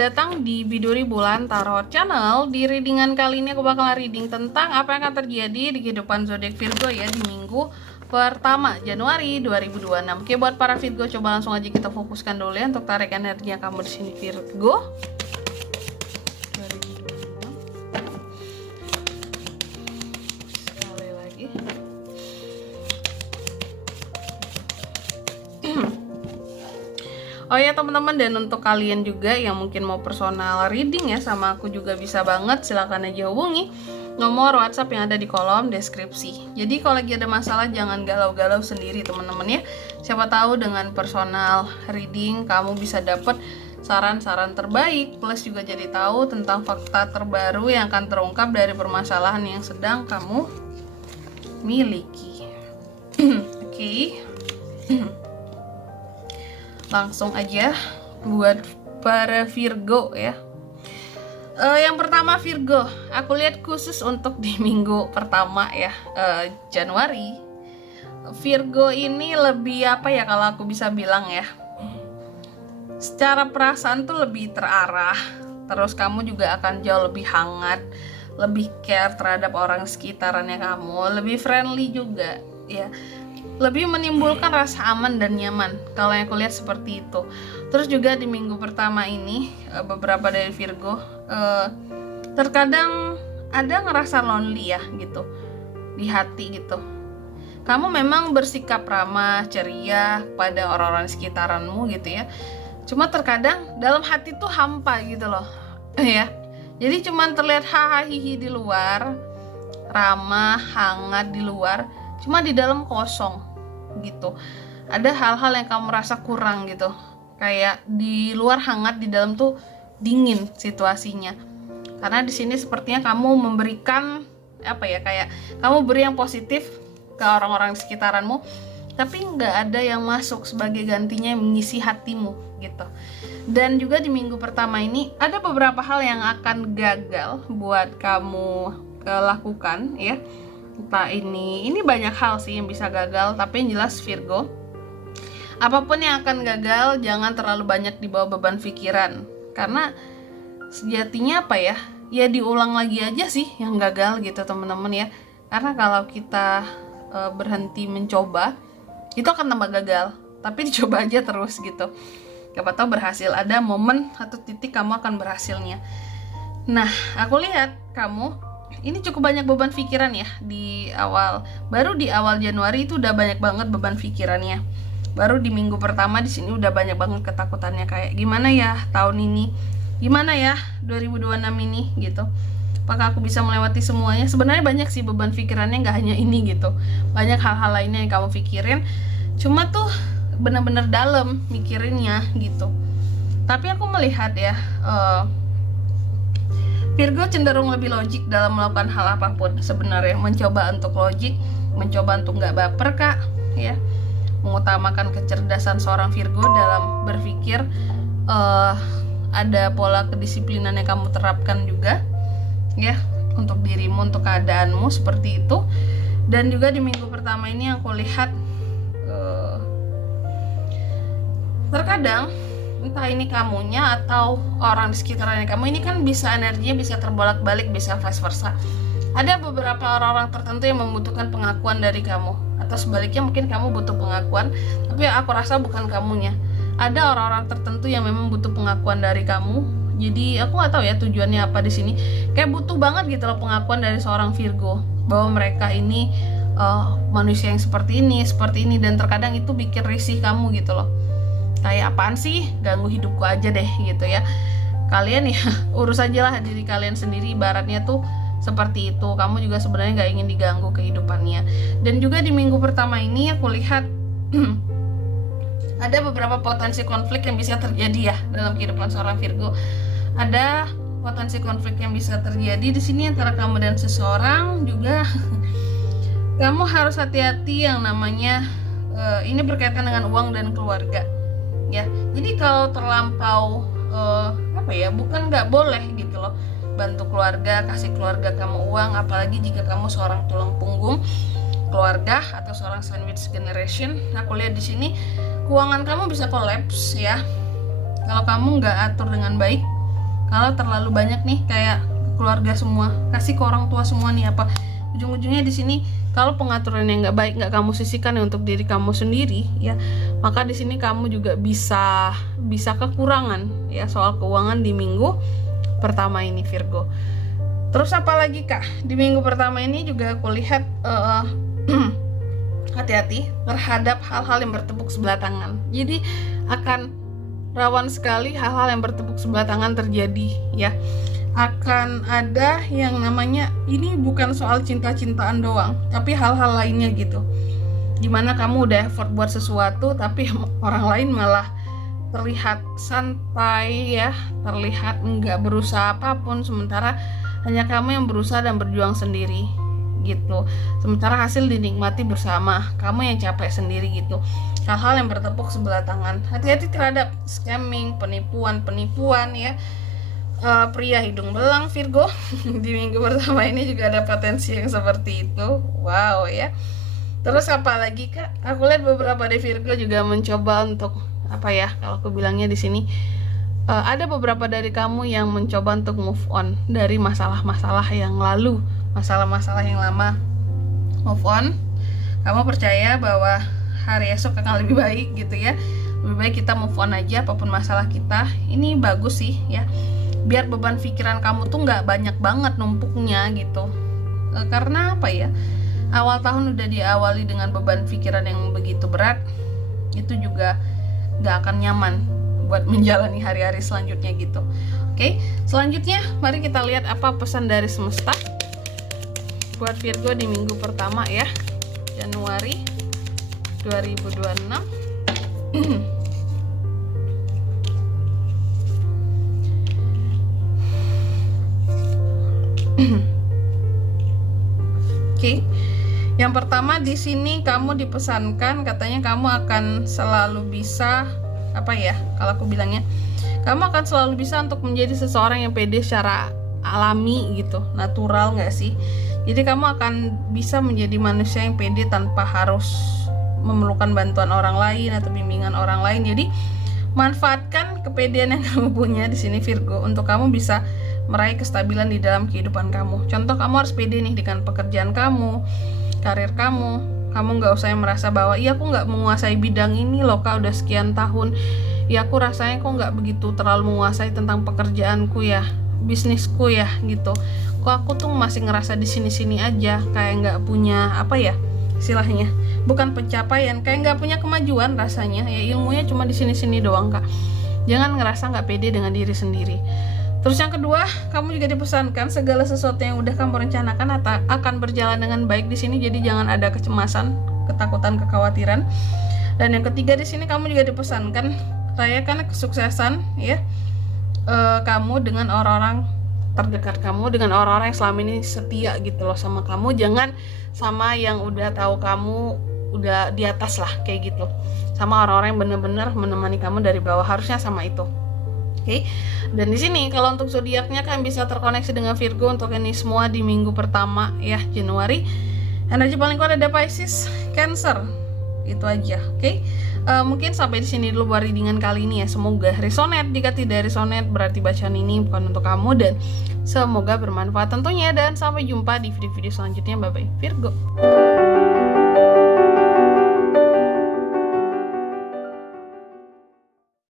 datang di Biduri Bulan Tarot Channel. Di readingan kali ini aku bakal reading tentang apa yang akan terjadi di kehidupan zodiak Virgo ya di minggu pertama Januari 2026. Oke, buat para Virgo coba langsung aja kita fokuskan dulu ya untuk tarik energinya kamu di sini Virgo. 2026. Sekali lagi. Oh ya teman-teman, dan untuk kalian juga yang mungkin mau personal reading ya sama aku juga bisa banget, silahkan aja hubungi nomor WhatsApp yang ada di kolom deskripsi. Jadi kalau lagi ada masalah jangan galau-galau sendiri teman-teman ya. Siapa tahu dengan personal reading kamu bisa dapet saran-saran terbaik, plus juga jadi tahu tentang fakta terbaru yang akan terungkap dari permasalahan yang sedang kamu miliki. Oke. Langsung aja buat para Virgo ya. Yang pertama Virgo, aku lihat khusus untuk di minggu pertama ya, Januari. Virgo ini lebih apa ya kalau aku bisa bilang ya, secara perasaan tuh lebih terarah. Terus kamu juga akan jauh lebih hangat, lebih care terhadap orang sekitarannya kamu, lebih friendly juga ya, lebih menimbulkan rasa aman dan nyaman kalau yang aku lihat seperti itu. Terus juga di minggu pertama ini beberapa dari Virgo terkadang ada ngerasa lonely ya gitu di hati gitu. Kamu memang bersikap ramah ceria pada orang-orang sekitaranmu gitu ya, cuma terkadang dalam hati tuh hampa gitu loh ya. Jadi cuman terlihat hahaha di luar, ramah hangat di luar, cuma di dalam kosong gitu. Ada hal-hal yang kamu rasa kurang gitu, kayak di luar hangat, di dalam tuh dingin situasinya. Karena di sini sepertinya kamu memberikan apa ya, kayak kamu beri yang positif ke orang-orang di sekitaranmu, tapi nggak ada yang masuk sebagai gantinya yang mengisi hatimu gitu. Dan juga di minggu pertama ini ada beberapa hal yang akan gagal buat kamu lakukan ya. Entah ini banyak hal sih yang bisa gagal, tapi yang jelas Virgo, apapun yang akan gagal jangan terlalu banyak dibawa beban pikiran, karena sejatinya apa ya, ya diulang lagi aja sih yang gagal gitu teman-teman ya. Karena kalau kita berhenti mencoba itu akan tambah gagal, tapi dicoba aja terus gitu, siapa tahu berhasil, ada momen atau titik kamu akan berhasilnya. Nah aku lihat kamu ini cukup banyak beban pikiran ya di awal, baru di awal Januari itu udah banyak banget beban pikirannya. Baru di minggu pertama di sini udah banyak banget ketakutannya, kayak gimana ya tahun ini, gimana ya 2026 ini gitu. Apakah aku bisa melewati semuanya? Sebenarnya banyak sih beban pikirannya, nggak hanya ini gitu. Banyak hal-hal lainnya yang kamu pikirin, cuma tuh bener-bener dalam mikirinnya gitu. Tapi aku melihat ya, Virgo cenderung lebih logik dalam melakukan hal apapun sebenarnya. Mencoba untuk logik, mencoba untuk nggak baper kak ya, mengutamakan kecerdasan seorang Virgo dalam berpikir. Ada pola kedisiplinan yang kamu terapkan juga ya untuk dirimu, untuk keadaanmu seperti itu. Dan juga di minggu pertama ini aku lihat terkadang entah ini kamunya atau orang di sekitarnya kamu ini kan bisa energinya bisa terbolak-balik, bisa vice versa. Ada beberapa orang-orang tertentu yang membutuhkan pengakuan dari kamu, atau sebaliknya mungkin kamu butuh pengakuan, tapi aku rasa bukan kamunya. Ada orang-orang tertentu yang memang butuh pengakuan dari kamu. Jadi aku nggak tahu ya tujuannya apa di sini. Kayak butuh banget gitu loh pengakuan dari seorang Virgo bahwa mereka ini manusia yang seperti ini, dan terkadang itu bikin risih kamu gitu loh. Kayak apaan sih, ganggu hidupku aja deh gitu ya. Kalian ya urus aja lah diri kalian sendiri, ibaratnya tuh seperti itu. Kamu juga sebenarnya gak ingin diganggu kehidupannya. Dan juga di minggu pertama ini aku lihat ada beberapa potensi konflik yang bisa terjadi ya dalam kehidupan seorang Virgo. Ada potensi konflik yang bisa terjadi di sini antara kamu dan seseorang juga. Kamu harus hati-hati yang namanya ini berkaitan dengan uang dan keluarga ya. Jadi kalau terlampau apa ya, bukan nggak boleh gitu loh bantu keluarga, kasih keluarga kamu uang, apalagi jika kamu seorang tulang punggung keluarga atau seorang sandwich generation. Aku lihat di sini keuangan kamu bisa kolaps ya kalau kamu nggak atur dengan baik. Kalau terlalu banyak nih kayak keluarga semua, kasih ke orang tua semua nih apa, ujung-ujungnya di sini kalau pengaturan yang nggak baik nggak kamu sisihkan ya untuk diri kamu sendiri ya, maka di sini kamu juga bisa kekurangan ya soal keuangan di minggu pertama ini Virgo. Terus apa lagi Kak? Di minggu pertama ini juga aku lihat hati-hati terhadap hal-hal yang bertepuk sebelah tangan. Jadi akan rawan sekali hal-hal yang bertepuk sebelah tangan terjadi ya. Akan ada yang namanya, ini bukan soal cinta-cintaan doang, tapi hal-hal lainnya gitu. Dimana kamu udah effort buat sesuatu tapi orang lain malah terlihat santai ya, terlihat nggak berusaha apapun, sementara hanya kamu yang berusaha dan berjuang sendiri gitu. Sementara hasil dinikmati bersama, kamu yang capek sendiri gitu. Hal-hal yang bertepuk sebelah tangan. Hati-hati terhadap scamming, penipuan ya. Pria hidung belang Virgo di minggu pertama ini juga ada potensi yang seperti itu. Wow ya. Terus apa lagi Kak? Aku lihat beberapa dari Virgo juga mencoba untuk apa ya, kalau aku bilangnya di sini ada beberapa dari kamu yang mencoba untuk move on dari masalah-masalah yang lalu, masalah-masalah yang lama. Move on. Kamu percaya bahwa hari esok akan lebih baik gitu ya. Lebih baik kita move on aja apapun masalah kita. Ini bagus sih ya, biar beban pikiran kamu tuh nggak banyak banget numpuknya gitu. Karena apa ya, awal tahun udah diawali dengan beban pikiran yang begitu berat, itu juga nggak akan nyaman buat menjalani hari-hari selanjutnya gitu. Oke, selanjutnya mari kita lihat apa pesan dari semesta buat Virgo di minggu pertama ya, Januari 2026. Oke. Yang pertama di sini kamu dipesankan, katanya kamu akan selalu bisa apa ya? Kalau aku bilangnya, kamu akan selalu bisa untuk menjadi seseorang yang pede secara alami gitu, natural nggak sih? Jadi kamu akan bisa menjadi manusia yang pede tanpa harus memerlukan bantuan orang lain atau bimbingan orang lain. Jadi manfaatkan kepedean yang kamu punya di sini Virgo untuk kamu bisa meraih kestabilan di dalam kehidupan kamu. Contoh, kamu harus pede nih dengan pekerjaan kamu, karir kamu. Kamu nggak usah merasa bahwa iya aku nggak menguasai bidang ini loh Kak, udah sekian tahun. Ya aku rasanya kok nggak begitu terlalu menguasai tentang pekerjaanku ya, bisnisku ya gitu. Kok aku tuh masih ngerasa di sini-sini aja, kayak nggak punya apa ya istilahnya, bukan pencapaian, kayak nggak punya kemajuan rasanya. Ya ilmunya cuma di sini-sini doang Kak. Jangan ngerasa nggak pede dengan diri sendiri. Terus yang kedua, kamu juga dipesankan segala sesuatu yang udah kamu rencanakan akan berjalan dengan baik di sini. Jadi jangan ada kecemasan, ketakutan, kekhawatiran. Dan yang ketiga di sini kamu juga dipesankan rayakan kesuksesan ya kamu dengan orang-orang terdekat kamu, dengan orang-orang yang selama ini setia gitu loh sama kamu. Jangan sama yang udah tahu kamu udah di atas lah kayak gitu. Sama orang-orang yang benar-benar menemani kamu dari bawah, harusnya sama itu. Oke. Dan di sini kalau untuk zodiaknya kan bisa terkoneksi dengan Virgo untuk ini semua di minggu pertama ya Januari. Energi paling kuat ada Pisces, Cancer. Itu aja. Oke. Mungkin sampai di sini dulu buat readingan kali ini ya. Semoga resonate. Jika tidak resonate berarti bacaan ini bukan untuk kamu, dan semoga bermanfaat tentunya, dan sampai jumpa di video-video selanjutnya. Bye bye Virgo.